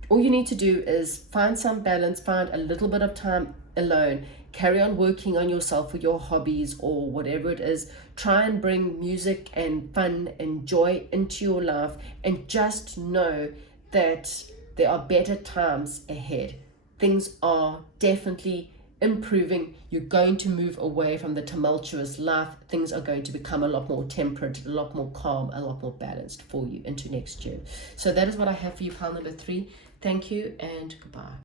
all you need to do is find some balance, find a little bit of time alone, carry on working on yourself with your hobbies or whatever it is. Try and bring music and fun and joy into your life, and just know that there are better times ahead. Things are definitely improving. You're going to move away from the tumultuous life. Things are going to become a lot more temperate, a lot more calm, a lot more balanced for you into next year. So that is what I have for you, pile number 3. Thank you and goodbye.